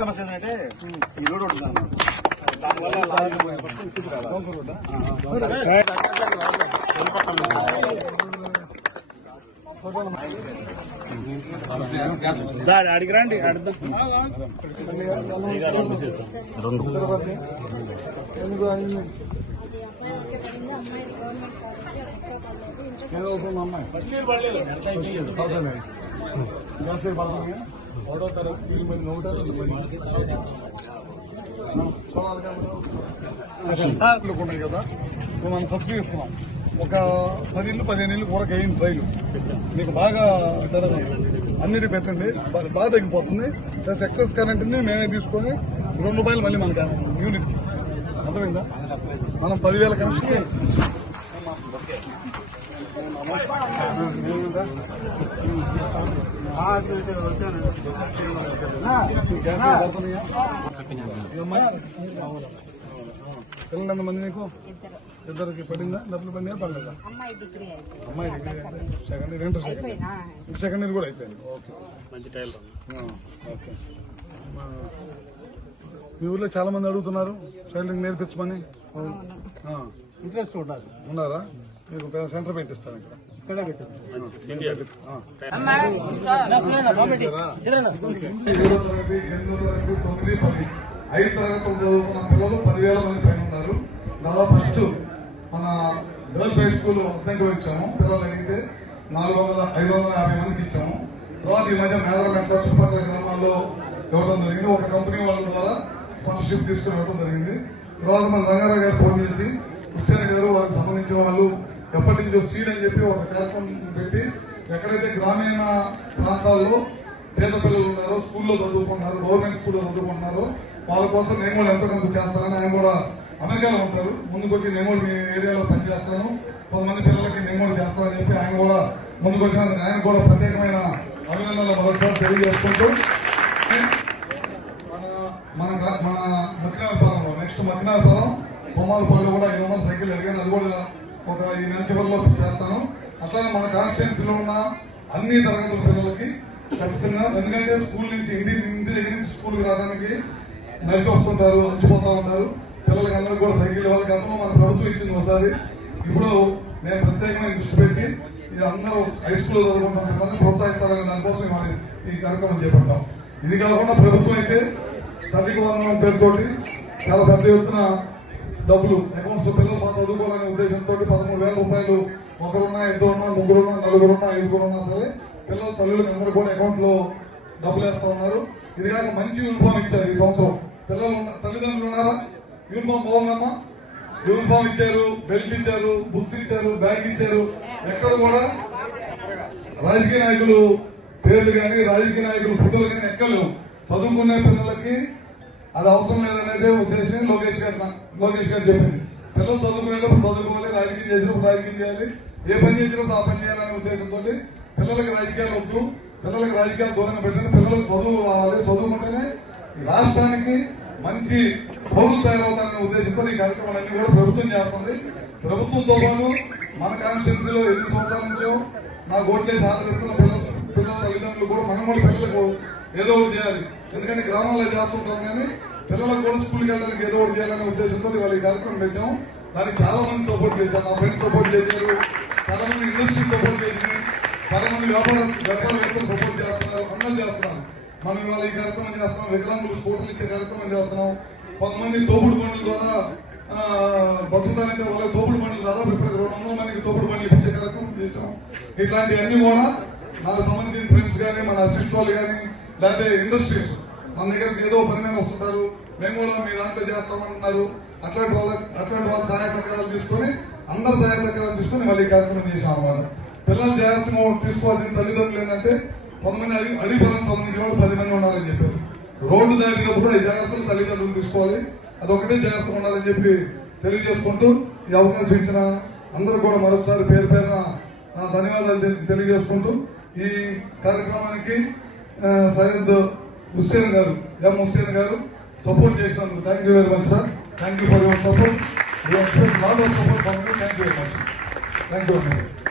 సమస్య ఏంటంటే ఈ రోడ్ ఉంటుంది అన్న. దానివల్ల లారీ అడిగి రండి. అడుగు ఒకటో తరగతి మంది ఉన్నాయి కదా మేము మనం సబ్సిడీ ఇస్తున్నాం ఒక పది ఇల్లు పదిహేను ఇల్లు కూరకు వేయండి రైలు మీకు బాగా తెరగదు అన్నిటి పెట్టండి బాగా తగ్గిపోతుంది ప్లస్ ఎక్సెస్ కరెంట్ని మేమే తీసుకొని రెండు రూపాయలు మళ్ళీ మనకి యూనిట్ అర్థమైందా? మనం పదివేల కనెక్షన్ పిల్లలు ఎంతమంది నీకు? ఇద్దరికి పడిందా? డబ్బులు పడినా పడలేదా అమ్మాయి degree second year inter second అయిపోయినా సెకండ్ ఇయర్ కూడా అయిపోయింది. ఓకే. మంచి టైల్ ఆ, ఓకే. మా- ఊర్లో చాలా మంది అడుగుతున్నారు టైలరింగ్ నేర్పించమని. ఆ, ఇంట్రెస్ట్ ఉండాలి. ఉన్నారా? మీకు సెంటర్ పెట్టిస్తాను ఇక్కడ. ఐదు తరగతులు చదువుతున్న పిల్లలు పదివేల మంది పైన ఉన్నారు. దాదాపు ఫస్ట్ మన గర్ల్స్ హై స్కూల్ అద్దెకు ఇచ్చాము. పిల్లలు అడిగితే నాలుగు వందల ఐదు వందల యాభై మందికి ఇచ్చాము. తర్వాత ఈ మధ్య మేదరమెట్ల చుట్టుపక్కల గ్రామాల్లో ఇవ్వడం జరిగింది. ఒక కంపెనీ వాళ్ళ ద్వారా స్పాన్సర్షిప్ తీసుకురావడం జరిగింది. తర్వాత మన రంగారావు గారు ఫోన్ చేసి హుస్సేన్ గారు వారికి సంబంధించిన వాళ్ళు ఎప్పటి నుంచో సీడ్ అని చెప్పి ఒక కార్యక్రమం పెట్టి ఎక్కడైతే గ్రామీణ ప్రాంతాల్లో పేద పిల్లలు ఉన్నారో స్కూల్లో చదువుకుంటున్నారు గవర్నమెంట్ స్కూల్లో చదువుకుంటున్నారు వాళ్ళ కోసం నేను కూడా ఎంతో కొంత చేస్తానని ఆయన కూడా అమెరికాలో ఉంటారు. ముందుకు వచ్చి నేను కూడా మీ ఏరియాలో పనిచేస్తాను. కొంతమంది పిల్లలకి నేను కూడా చేస్తానని చెప్పి ఆయన కూడా ముందుకు వచ్చినందుకు ఆయన కూడా ప్రత్యేకమైన అభినందనలు మరొకసారి తెలియజేసుకుంటూ మన మన గా- మక్కినారపాలెంలో నెక్స్ట్ మక్కినారపాలెం కొమ్మాలపాలెంలో కూడా ఐదు వందల సైకిల్ అడిగాను అది కూడా ఒక ఈ నెల చివరిలో చేస్తాను. అట్లానే మన కాన్స్టిట్యున్సీలో ఉన్న అన్ని తరగతుల పిల్లలకి ఖచ్చితంగా ఎందుకంటే స్కూల్ నుంచి ఇంటి ఇంటి దగ్గర నుంచి స్కూల్కి రావడానికి నడిచి వస్తుంటారు అలసిపోతూ ఉంటారు. పిల్లలకి అందరికీ కూడా సైకిల్ వాళ్ళకి అందరూ మన ప్రభుత్వం ఇచ్చింది ఒకసారి. ఇప్పుడు నేను ప్రత్యేకమైన దృష్టి పెట్టి ఇది అందరూ హై స్కూల్లో చదువుకుంటున్న పిల్లల్ని ప్రోత్సహించాలనే దానికోసం ఈ కార్యక్రమం చేపట్టాం. ఇది కాకుండా ప్రభుత్వం అయితే తల్లికి వందనం పేరుతోటి చాలా పెద్ద ఎత్తున డబ్బులు అకౌంట్స్ పిల్లలు మా చదువుకోవాలనే ఉద్దేశంతో పదమూడు వేల రూపాయలు ఒకరున్నా ఇద్దరున్నా ముగ్గురున్నా నలుగురున్నా ఐదుగురున్నా సరే పిల్లల తల్లులకు అందరూ కూడా అకౌంట్లో డబ్బులు వేస్తా ఉన్నారు. ఇదిగాక మంచి యూనిఫామ్ ఇచ్చారు ఈ సంవత్సరం. పిల్లలు ఉన్న- తల్లిదండ్రులు ఉన్నారా? యూనిఫామ్ బాగుందమ్మా. యూనిఫామ్ ఇచ్చారు బెల్ట్ ఇచ్చారు బుక్స్ ఇచ్చారు బ్యాగ్ ఇచ్చారు. ఎక్కడ కూడా రాజకీయ నాయకులు పేర్లు కానీ రాజకీయ నాయకులు ఫోటోలు కానీ ఎక్కలు చదువుకునే పిల్లలకి అది అవసరం లేదనేదే ఉద్దేశం లోకేష్ గారు లోకేష్ గారు చెప్పింది. పిల్లలు చదువుకునేటప్పుడు చదువుకోవాలి రాజకీయం చేసినప్పుడు రాజకీయం చేయాలి. ఏ పని చేసినప్పుడు ఆ పని చేయాలనే ఉద్దేశంతో పిల్లలకి రాజకీయాలు వద్దు పిల్లలకు రాజకీయాలు దూరంగా పెట్టండి పిల్లలకు చదువు రావాలి. చదువుకుంటేనే రాష్ట్రానికి మంచి పౌరులు తయారవుతారనే ఉద్దేశంతో ఈ కార్యక్రమాలన్నీ కూడా ప్రభుత్వం చేస్తుంది. ప్రభుత్వంతో పాటు మన కాన్స్టిట్యున్సీలో ఎన్ని సంవత్సరాల నుంచో నాకు ఓట్లేసి ఆదరిస్తున్న పిల్లలు పిల్లల తల్లిదండ్రులు కూడా మనం కూడా పిల్లలకు ఏదో ఒకటి చేయాలి. ఎందుకంటే గ్రామాల్లో చేస్తుంటాం కానీ పిల్లలకు కూడా స్కూల్కి వెళ్ళడానికి ఏదో ఒకటి చేయాలనే ఉద్దేశంతో వాళ్ళ ఈ కార్యక్రమం పెట్టాం. దానికి చాలా మంది సపోర్ట్ చేశారు. నా ఫ్రెండ్స్ సపోర్ట్ చేశారు. చాలా మంది ఇండస్ట్రీ సపోర్ట్ చేసింది. చాలా మంది వ్యాపారం వ్యాపారవేత్తలు సపోర్ట్ చేస్తున్నారు. అందరూ చేస్తున్నారు. మనం ఇవాళ ఈ కార్యక్రమం చేస్తున్నాం. వికలాంగులు స్కూటర్లు ఇచ్చే కార్యక్రమం చేస్తున్నాం. కొంతమంది తోపుడు బండ్ల ద్వారా బతుకుతారంటే వాళ్ళ తోపుడు బండ్లు దాదాపు ఇప్పటికి రెండు వందల మందికి తోపుడు బండ్లు ఇప్పించే కార్యక్రమం చేసాం ఇట్లాంటివన్నీ కూడా నాకు సంబంధించిన ఫ్రెండ్స్ కానీ మన అసిస్ట్ వాళ్ళు కానీ లేకపోతే ఇండస్ట్రీస్ మన దగ్గరికి ఏదో పని మీద వస్తుంటారు. మేము కూడా మీ దాంట్లో చేస్తామంటున్నారు అట్లాంటి వాళ్ళ అట్లాంటి వాళ్ళ సహాయ సహకారాలు తీసుకొని అందరు సహాయ సహకారాలు తీసుకొని మళ్ళీ కార్యక్రమం చేశాం అన్నమాట. పిల్లలు జాగ్రత్తగా తీసుకోవాల్సిన తల్లిదండ్రులు ఏంటంటే కొంతమంది అడి అడిగి సంబంధించిన వాళ్ళు పది మంది ఉండాలని చెప్పారు. రోడ్డు దాటినప్పుడు ఈ జాగ్రత్తలు తల్లిదండ్రులు తీసుకోవాలి. అదొకటే జాగ్రత్తగా ఉండాలని చెప్పి తెలియజేసుకుంటూ ఈ అవకాశం ఇచ్చిన అందరూ కూడా మరొకసారి పేరు పేరున నా ధన్యవాదాలు తెలియజేసుకుంటూ ఈ కార్యక్రమానికి సైన్ హుస్సేన్ గారు ఎం హుస్సేన్ గారు సపోర్ట్ చేసినందుకు thank you very much sir thank you for your support you expect Madhav support thank you very much thank you